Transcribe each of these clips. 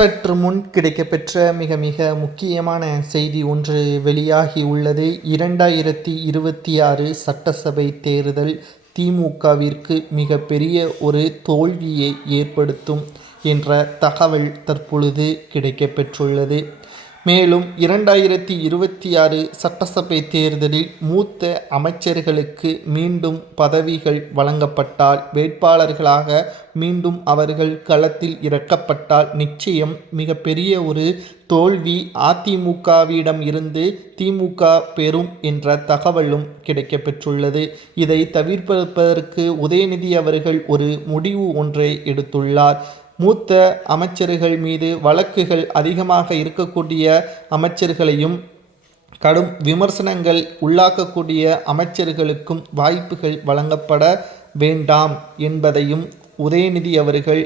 சற்று முன் கிடைக்கப்பெற்ற மிக மிக முக்கியமான செய்தி ஒன்று வெளியாகி உள்ளது. 2026 சட்டசபை தேர்தல் திமுகவிற்கு மிகப்பெரிய ஒரு தோல்வியை ஏற்படுத்தும் என்ற தகவல் தற்பொழுது கிடைக்கப்பெற்றுள்ளது. மேலும் 2026 சட்டசபை தேர்தலில் மூத்த அமைச்சர்களுக்கு மீண்டும் பதவிகள் வழங்கப்பட்டால், வேட்பாளர்களாக மீண்டும் அவர்கள் களத்தில் இறக்கப்பட்டால் நிச்சயம் மிகப்பெரிய ஒரு தோல்வி அதிமுகவிடம் இருந்து திமுக பெறும் என்ற தகவலும் கிடைக்கப்பெற்றுள்ளது. இதை தவிர்ப்பதற்கு உதயநிதி அவர்கள் ஒரு முடிவு ஒன்றை எடுத்துள்ளார். மூத்த அமைச்சர்கள் மீது வழக்குகள் அதிகமாக இருக்கக்கூடிய அமைச்சர்களையும், கடும் விமர்சனங்கள் உள்ளாக்கக்கூடிய அமைச்சர்களுக்கும் வாய்ப்புகள் வழங்கப்பட வேண்டாம் என்பதையும் உதயநிதி அவர்கள்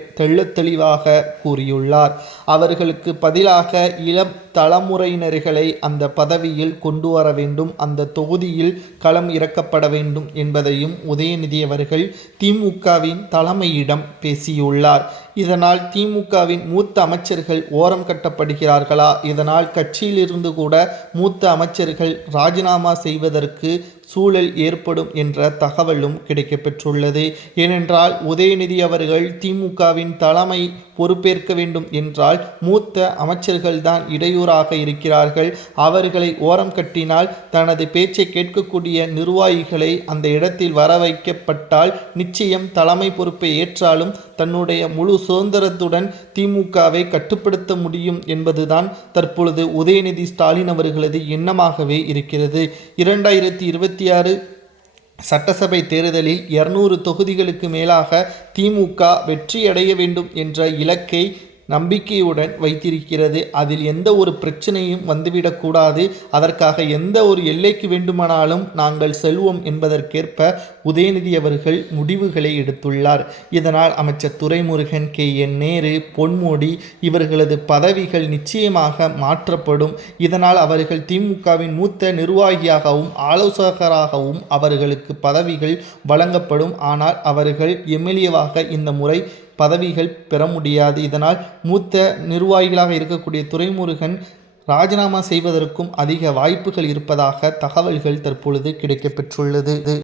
தெளிவாக கூறியுள்ளார். அவர்களுக்கு பதிலாக இளம் தலைமுறையினர்களை அந்த பதவியில் கொண்டு வர வேண்டும், அந்த தொகுதியில் களம் இறக்கப்பட வேண்டும் என்பதையும் உதயநிதி அவர்கள் திமுகவின் தலைமையிடம் பேசியுள்ளார். இதனால் திமுகவின் மூத்த அமைச்சர்கள் ஓரம் கட்டப்படுகிறார்களா? இதனால் கட்சியிலிருந்து கூட மூத்த அமைச்சர்கள் ராஜினாமா செய்வதற்கு சூழல் ஏற்படும் என்ற தகவலும் கிடைக்கப்பெற்றுள்ளது. ஏனென்றால் உதயநிதி அவர்கள் திமுகவின் தலைமை பொறுப்பேற்க வேண்டும் என்றால் மூத்த அமைச்சர்கள்தான் இடையூறாக இருக்கிறார்கள். அவர்களை ஓரம் கட்டினால் தனது பேச்சை கேட்கக்கூடிய நிர்வாகிகளை அந்த இடத்தில் வர வைக்கப்பட்டால் நிச்சயம் தலைமை பொறுப்பை ஏற்றாலும் தன்னுடைய முழு சுதந்திரத்துடன் திமுகவை கட்டுப்படுத்த முடியும் என்பதுதான் தற்பொழுது உதயநிதி ஸ்டாலின் அவர்களது எண்ணமாகவே இருக்கிறது. 2026 சட்டசபை தேர்தலில் 200 தொகுதிகளுக்கு மேலாக திமுக வெற்றியடைய வேண்டும் என்ற இலக்கை நம்பிக்கையுடன் வைத்திருக்கிறது. அதில் எந்த ஒரு பிரச்சனையும் வந்துவிடக்கூடாது, அதற்காக எந்த ஒரு எல்லைக்கு வேண்டுமானாலும் நாங்கள் செல்வோம் என்பதற்கேற்ப உதயநிதி அவர்கள் முடிவுகளை எடுத்துள்ளார். இதனால் அமைச்சர் துரைமுருகன், KN நேரு, பொன்முடி இவர்களது பதவிகள் நிச்சயமாக மாற்றப்படும். இதனால் அவர்கள் திமுகவின் மூத்த நிர்வாகியாகவும் ஆலோசகராகவும் அவர்களுக்கு பதவிகள் வழங்கப்படும். ஆனால் அவர்கள் MLAவாக இந்த முறை பதவிகள் பெற முடியாது. இதனால் மூத்த நிர்வாகிகளாக இருக்கக்கூடிய துரைமுருகன் ராஜினாமா செய்வதற்கும் அதிக வாய்ப்புகள் இருப்பதாக தகவல்கள் தற்பொழுது கிடைக்கப்பெற்றுள்ளது.